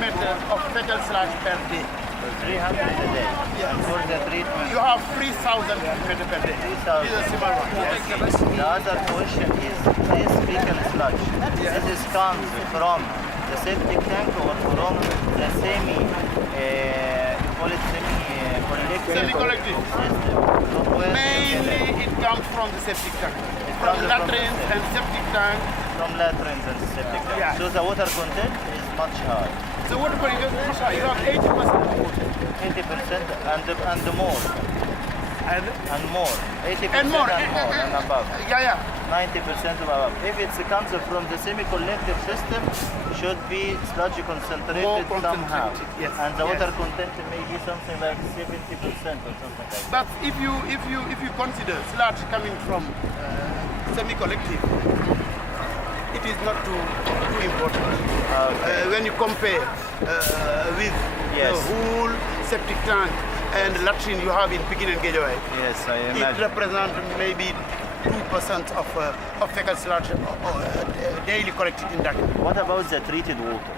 meters of fecal sludge per day. 300 a day. And for the treatment, You have 3,000 cubic meters per day. 3,000. This is a simple one. The other question is this fecal sludge. This comes from the septic tank or from the semi-collective Semi-collective. system? Mainly it comes from the septic tank. From comes from latrines the and septic tank. From latrines and septic tank. Yeah. So the water content is much high. So what about you? You have 80% of water. 80% and more. And more. 80% And more. and above. Yeah. 90% above. If it comes from the semi-collective system, should be sludge More concentrated somehow. concentrated, yes, And the yes. water content may be something like 70% or something like that. But if you consider sludge coming from semi-collective, it is not too important. When you compare with Yes. the whole septic tank and latrine you have in Pekin and Gejawai, Yes, I it imagine. represents maybe 2% of fecal sludge daily collected in Dhaka. What about the treated water?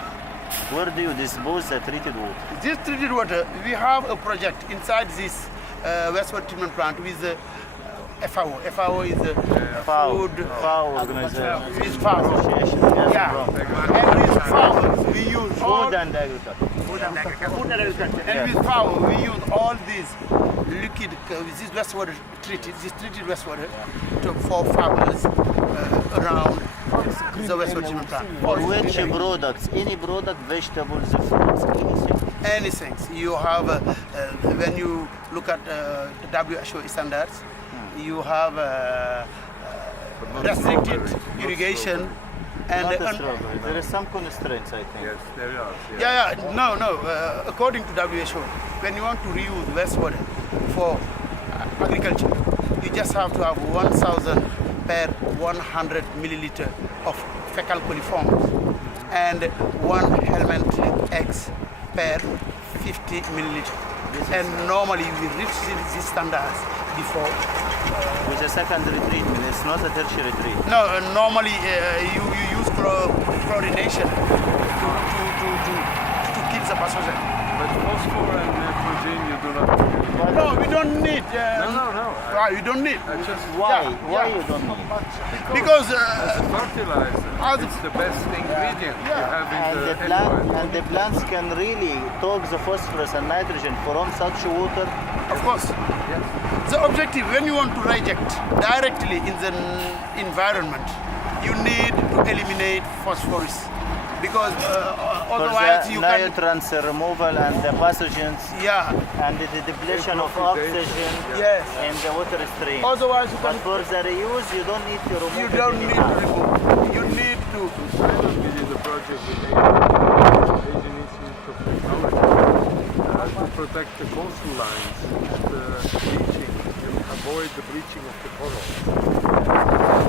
Where do you dispose the treated water? This treated water, we have a project inside this wastewater treatment plant with FAO. FAO is FAO, food. FAO organization. Is FAO. Association, yes, Yeah. wrong. And with FAO, we use all Food and agriculture. food and agriculture. And Yeah. with FAO, we use all these liquid, this wastewater treated, this treated wastewater for farmers around the wastewater treatment plant. For which products? Any product, vegetables, fruits, anything? Anything. You have, when you look at the WHO standards, you have restricted irrigation and Not a strawberry. There is some constraints, I think. Yes, there are. no. According to WHO, when you want to reuse wastewater for agriculture, you just have to have 1,000 per 100 milliliter of fecal coliforms and 1 helmet eggs per 50 milliliter. And normally we reach these standards before. With a secondary treatment, it's not a tertiary treatment. No, normally you use chlorination to kill the pathogen. But phosphor and nitrogen you do not use. No, we don't need. No. We don't need. I just Why? Yeah, Why yeah. you don't need? Because as a fertilizer, As- it's the best ingredient you have in And the and the plants can really take the phosphorus and nitrogen from such water. of course, the objective when you want to reject directly in the environment, you need to eliminate phosphorus because For otherwise the you can. nutrients removal and the pathogens Yeah. and the depletion of oxygen Yes. in the water stream. Otherwise you But can. for the reuse, you don't need to remove You it don't need to anyhow. remove. You need to. We did a project with Asian Institute of Technology to protect the coastal lines and bleaching and avoid the bleaching of the coral.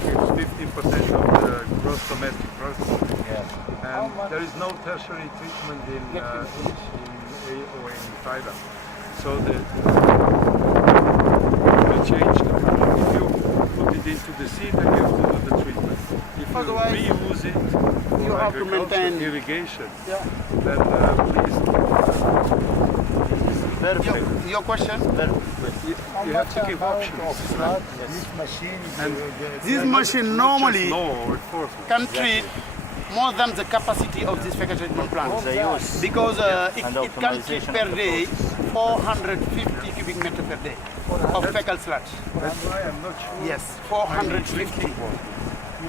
It's 15% of the gross domestic product. Yeah. And there is no tertiary treatment in or in Thailand. So the change, if you put it into the sea, then you have to do the treatment. If you Otherwise, reuse it for you have to agriculture, maintain- irrigation, Yeah. then please, Perfect. Your question? you have to give options. And This machine just normally law enforcement. can treat more than the capacity of this fecal treatment plant. The use. Because And it can treat optimization per of the day 450 cubic meter per day of fecal sludge. That's why I'm not sure. Yes, 450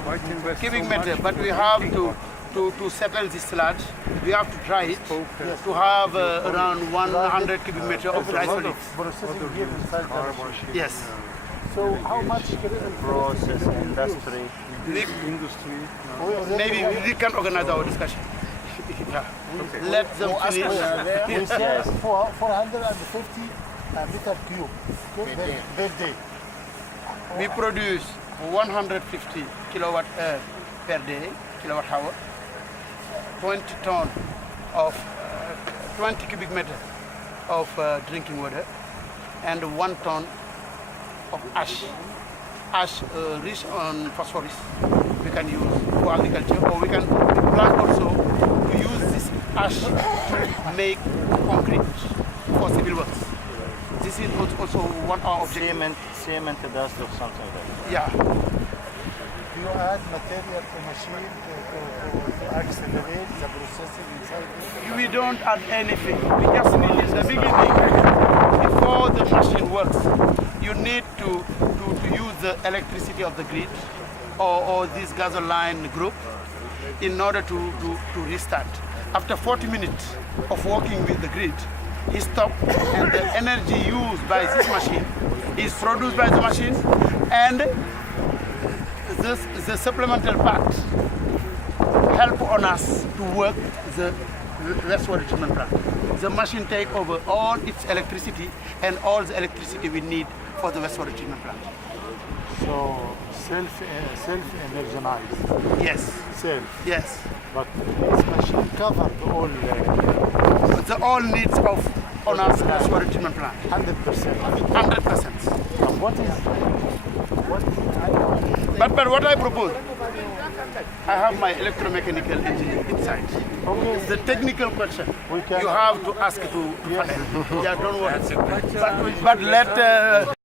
Why can invest cubic so meter. much But we have to settle this sludge. We have to try it to have around 100 cubic meter of rice solids. car washing, Yes. So how much Process, industry. industry. Maybe we can organize our discussion. Yeah. Let them finish. we sell Yes. 450 meter cube per day. We produce 150 kilowatt per day, kilowatt hour, 20 ton of 20 cubic meter of drinking water, and 1 ton of ash. Ash rich on phosphorus. We can use for agriculture, or we can plant also to use this ash make concrete for civil works. This is also one of our objectives. Cement dust or something like that. Yeah. Do you add material to machine to accelerate the processing inside it? We don't add anything. We just need in the beginning, before the machine works, you need to use the electricity of the grid or this gasoline group in order to restart. After 40 minutes of working with the grid, he stopped and the energy used by this machine is produced by the machine, and the supplemental part help on us to work the wastewater treatment plant. The machine take over all its electricity and all the electricity we need for the wastewater treatment plant. So self-energized. Yes, Self. yes. But this machine covered all The all needs of on our wastewater treatment plant, 100%. 100%. What is But what I propose, I have my electromechanical engineer inside. okay? The technical question We can- you have to ask to Fadel. Yeah, don't worry. But let